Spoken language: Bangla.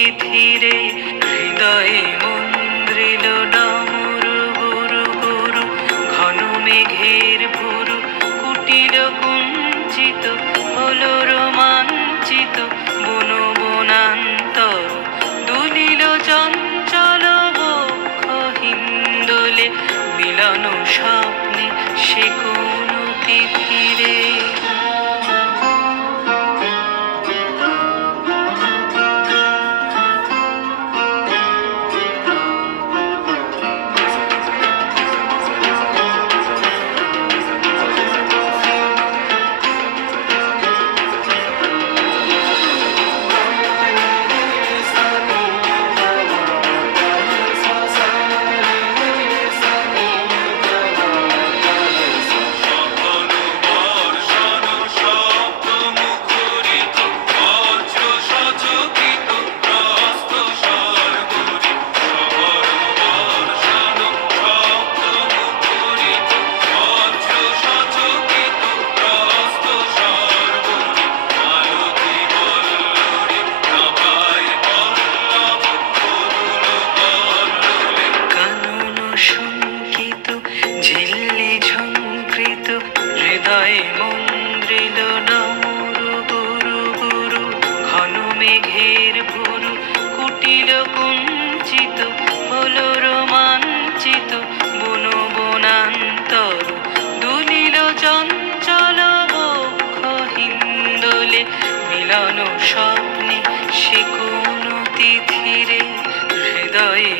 তিথিরে হৃদয়ে মন্দ্রিল ডমরু গুরু গুরু ঘন মেঘের ভুরু কুটিল কুঞ্চিত হলো রোমাঞ্চিত বন বনান্তর দুলিল চঞ্চল বক্ষ হিন্দোলে মিলন স্বপ্নে সে কোন তিথিরে। হৃদয়ে মন্দ্রিল ডমরু গুরু গুরু ঘন মেঘের ভুরু কুটিল কুঞ্চিত হলো রোমাঞ্চিত বন বনান্তর দুলিল চঞ্চল বক্ষ হিন্দোলে মিলন স্বপ্নে সে কোন তিথিরে হৃদয়ে